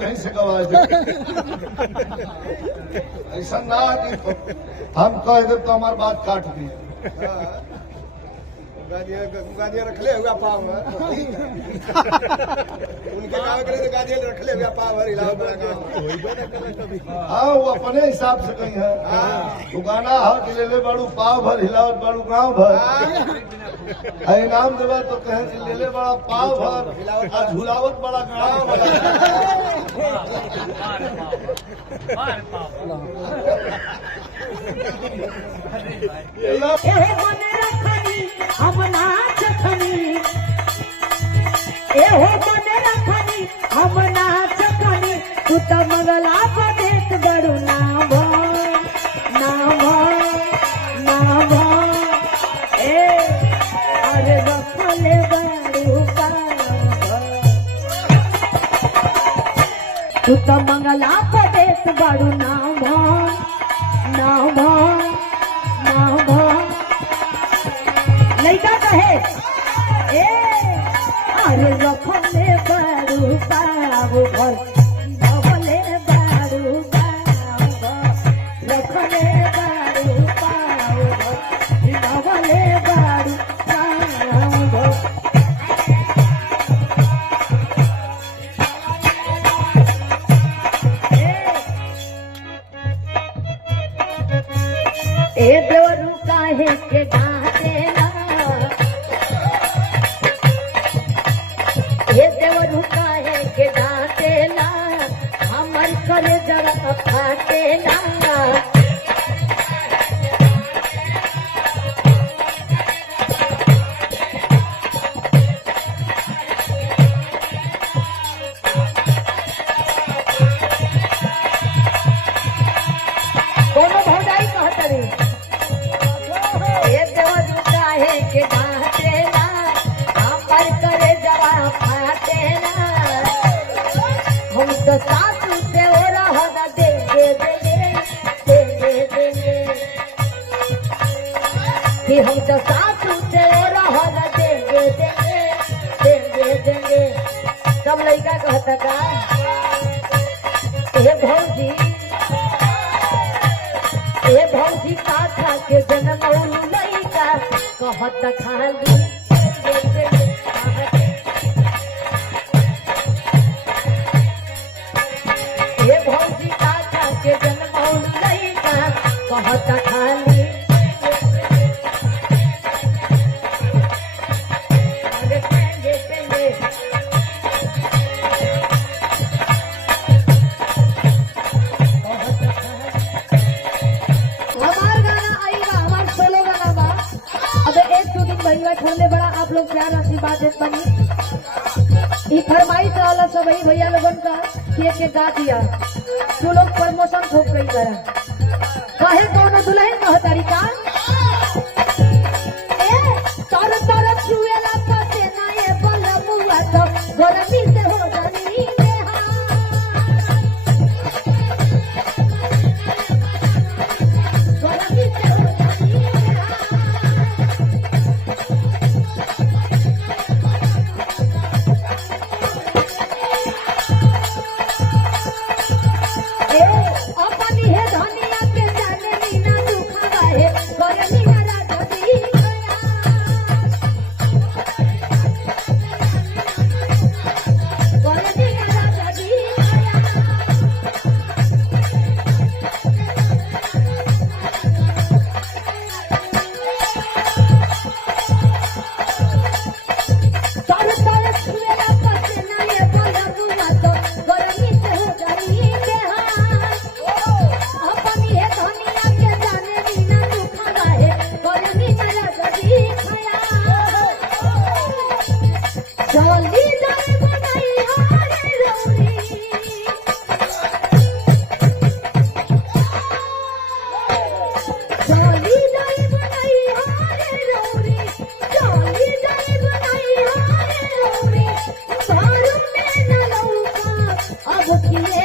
नहीं से गवा दे ऐसा ना कि हम कह दे तो हमारी बात काट दी। गादिया रखले हुआ पाव उनके गाँव के लिए गादिया रखले हुआ पाव हिलाओ बड़ा गाँव। हाँ वो अपने हिसाब से कही है। तू गाना हाथ ले ले बड़ू पाव भर हिलावत बड़ू गाँव भर इनाम देवा तो कहे कि ले ले बड़ा पाव भर और झुलावत बड़ा गाँव भर। हम नाच खनी ए हो मने रखनी हम नाच खनी तू तो मंगला पदेत बड़ू नाम ए अरे रखले बड़ू तू तो मंगला पदेत बड़ू नाम लड़का कहे ए अरे रखले बड़ू बाबू भर रखले बड़ू बाबू रखले बड़ू बाबू रखले बड़ू बाबू ए देवरू काहे के गाते ना देवरू काहे के डांटे ना हमर करे जरा फाटे ना कोनो भौजाई कहत रे देवरू काहे के डांटे ना हमर करे जरा फाटे ना हम तो सासू से हो रहा दे कि हम तो सासू से हो रहा देंगे सब लड़का कहता का ए भौजी काठा के जन्म लड़का कहत खाली भौजी काका के जन्म लड़का कहता खाली हमार गाना आईगा हमार सोलो गाना बा। अब एक शूटिंग भैया छोड़ने बड़ा आप लोग प्यार आशीर्वाद देत बनी ई फरमाइश वाला सब भैया लोगन का के गा दिया तू लोग प्रमोशन खूब कई करा काहे कोनो दुल्हन कह तरीका ए तर तर छुएला पसे ना ये बलमुआ तो गरमी से हो जानी गरमी से हो जानी अपनी है धनिया के जाने मीना दुखा है गरमी हरा गदी गरमी हरा गदी तर तर छुएला पसे ना ये बलमुआ तो गरमी से हो जानी अपनी है धनिया के जाने बिना दुखा है गरमी नया गदी खाया जल्दी जाए बनाई हारे रौरी जल्दी जाए बनाई हारे रौरी जल्दी जाए बनाई हारे रौरी घर में न लौका अब किए